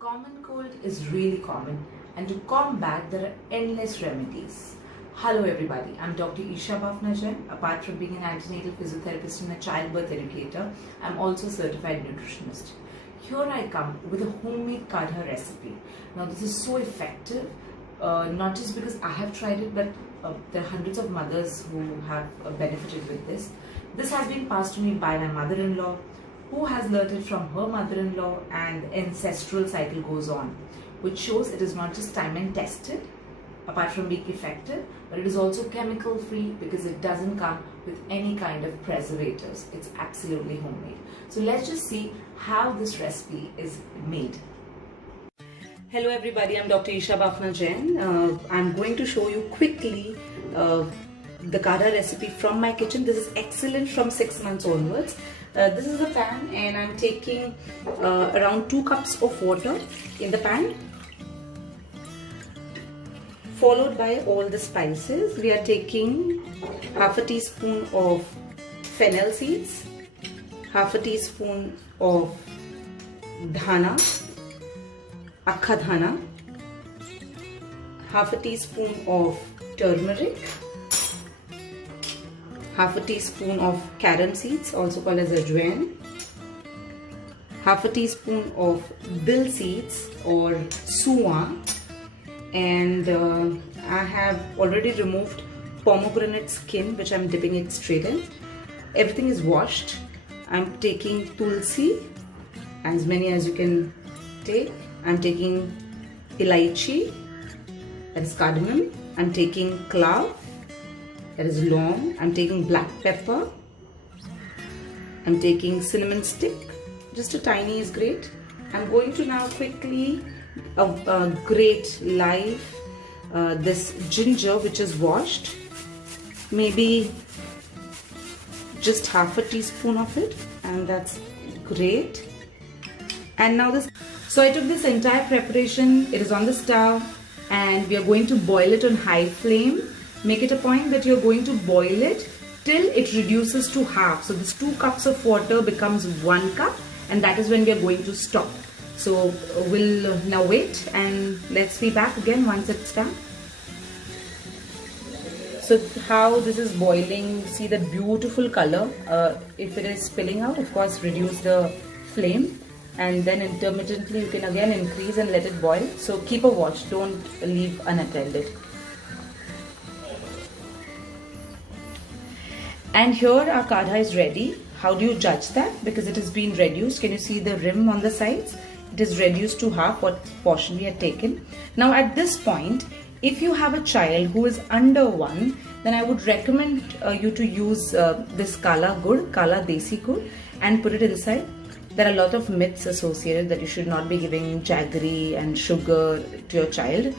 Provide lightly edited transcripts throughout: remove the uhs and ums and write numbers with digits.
Common cold is really common, and to combat there are endless remedies. Hello everybody, I'm Dr. Isha Bafnajan. Apart from being an antenatal physiotherapist and a childbirth educator, I'm also a certified nutritionist. Here I come with a homemade Kadha recipe. Now this is so effective, not just because I have tried it, but there are hundreds of mothers who have benefited with this. This has been passed to me by my mother-in-law, who has learnt it from her mother-in-law, and the ancestral cycle goes on, which shows it is not just time and tested apart from being effective, but it is also chemical free because it doesn't come with any kind of preservatives. It's absolutely homemade. So let's just see how this recipe is made. Hello everybody, I'm Dr. Isha Bafnajan. I'm going to show you quickly the Kadha recipe from my kitchen. This is excellent from 6 months onwards. This is the pan, and I'm taking around 2 cups of water in the pan, followed by all the spices. We are taking half a teaspoon of fennel seeds, half a teaspoon of dhana, akha dhana, half a teaspoon of turmeric, half a teaspoon of carom seeds, also called as ajwain, half a teaspoon of dill seeds or suwa, and I have already removed pomegranate skin, which I'm dipping it straight in. Everything is washed. I'm taking tulsi, as many as you can take. I'm taking elaichi, that is cardamom. I'm taking clove, that is long. I'm taking black pepper. I'm taking cinnamon stick, just a tiny is great. I'm going to now quickly grate live this ginger, which is washed, maybe just half a teaspoon of it, and that's great. And now this, so I took this entire preparation, it is on the stove, and we are going to boil it on high flame. Make it a point that you're going to boil it till it reduces to half. So this 2 cups of water becomes 1 cup, and that is when we are going to stop. So we'll now wait, and let's be back again once it's done. So how this is boiling, see the beautiful color. If it is spilling out, of course reduce the flame, and then intermittently you can again increase and let it boil. So keep a watch, don't leave unattended. And here our kadha is ready. How do you judge that? Because it has been reduced. Can you see the rim on the sides? It is reduced to half what portion we had taken. Now at this point, if you have a child who is under 1, then I would recommend you to use this kala gur, kala desi gur, and put it inside. There are a lot of myths associated that you should not be giving jaggery and sugar to your child.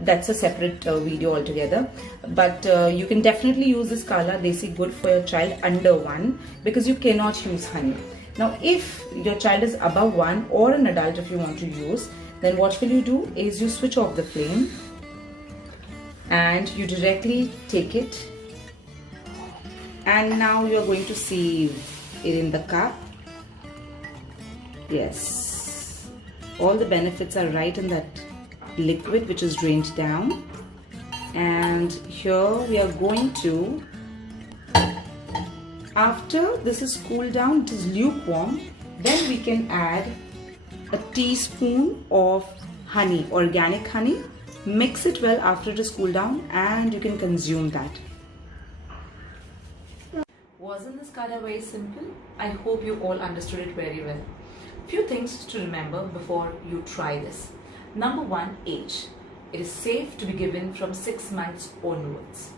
That's a separate video altogether. But you can definitely use this kala desi gur for your child under 1, because you cannot use honey. Now if your child is above 1, or an adult if you want to use, then what will you do is you switch off the flame and you directly take it, and now you are going to see it in the cup. Yes, all the benefits are right in that liquid which is drained down. And here we are going to, after this is cooled down, it is lukewarm, then we can add a teaspoon of honey, organic honey. Mix it well after it is cooled down, and you can consume that. Wasn't this kadha very simple? I hope you all understood it very well. Few things to remember before you try this. Number 1, age. It is safe to be given from 6 months onwards.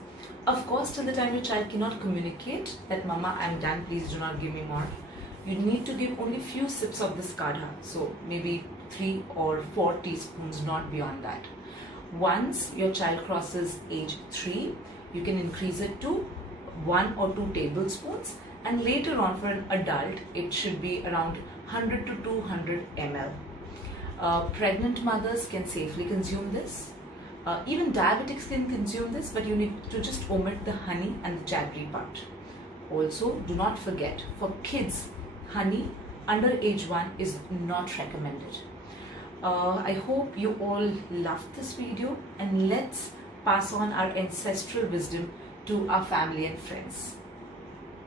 Of course, till the time your child cannot communicate that mama, I'm done, please do not give me more, you need to give only few sips of this kadha. So maybe 3 or 4 teaspoons, not beyond that. Once your child crosses age 3, you can increase it to 1 or 2 tablespoons, and later on for an adult it should be around 100 to 200 ml. Pregnant mothers can safely consume this. Even diabetics can consume this, but you need to just omit the honey and the jaggery part. Also, do not forget, for kids, honey under age 1 is not recommended. I hope you all loved this video, and let's pass on our ancestral wisdom to our family and friends.